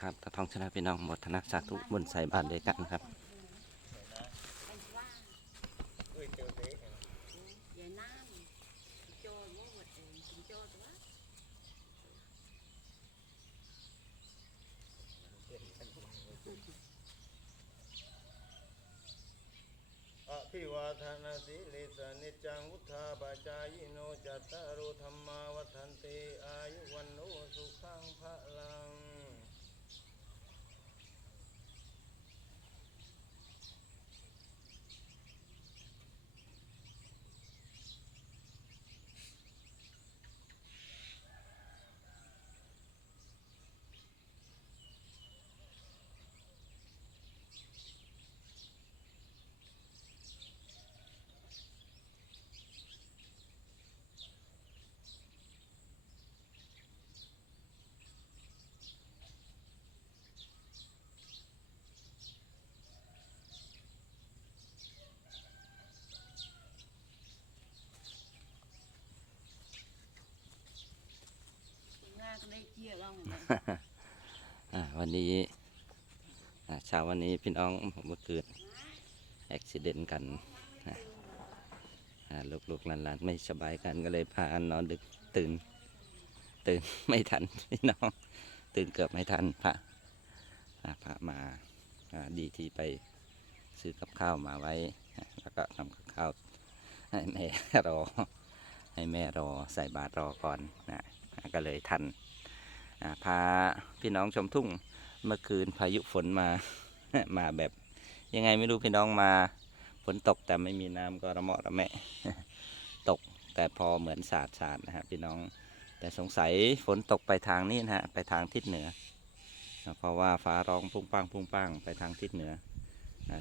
ครับตาทองชนะพี่น้องหมดธนักสาธุบนใส่บาตรด้วยกันครับอภิวาทนาสิลิสานิจังวุธาปจายโนจัตตารุธรรมาวัฏันติอายุวันโนสุขังพระลัง วันนี้เช้าวันนี้พี่น้องเมื่อคืนอุบิเหตุกันลูกๆหลานๆไม่สบายกันก็เลยพานอนดึกตื่น ตื่นไม่ทันพี่น้อง ตื่นเกือบไม่ทันพระพระมาดีที่ไปซื้อกับข้าวมาไว้ แล้วก็ทำกับข้าวให้แม่รอ ให้แม่รอใส่บาตรรอก่อนนะก็เลยทัน พาพี่น้องชมทุ่งเมื่อคืนพายุฝนมา มาแบบยังไงไม่รู้พี่น้องมาฝนตกแต่ไม่มีน้ำก็ระเมาะระแมะตกแต่พอเหมือนสาดสาดนะฮะพี่น้อง แต่สงสัยฝนตกไปทางนี้นะฮะไปทางทิศเหนือ เพราะว่าฟ้าร้องพุ่งปังพุ่งปังไปทางทิศเหนือ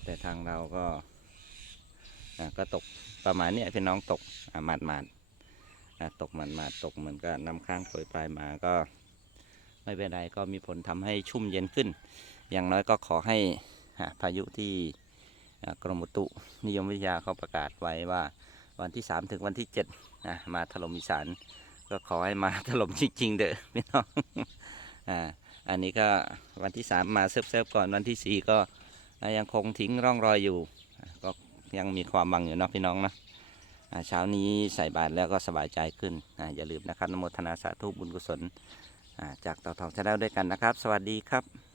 แต่ทางเราก็ก็ตกประมาณนี้พี่น้องตกหมาดหมาดตกหมาดหมาดตกเหมือนกับน้ำค้างโปรยปลายมาก็ ไม่เป็นไรก็มีผลทำให้ชุ่มเย็นขึ้น อย่างน้อยก็ขอให้พายุที่กรมอุตุนิยมวิทยาเขาประกาศไว้ว่าวันที่ 3 ถึงวันที่7นะมาถล่มอีสานก็ขอให้มาถล่มจริงๆเด้อพี่น้องอ่าอันนี้ก็วันที่ 3 มาเซิฟๆก่อนวันที่ 4 ก็ยังคงทิ้งร่องรอยอยู่ ก็ยังมีความหวังอยู่เนาะพี่น้องนะเช้านี้ใส่บาตรแล้วก็สบายใจขึ้นออย่าลืมนะครับนโมทนาสาธุบุญกุศล จากเต่าทองชาแนลด้วยกันนะครับ สวัสดีครับ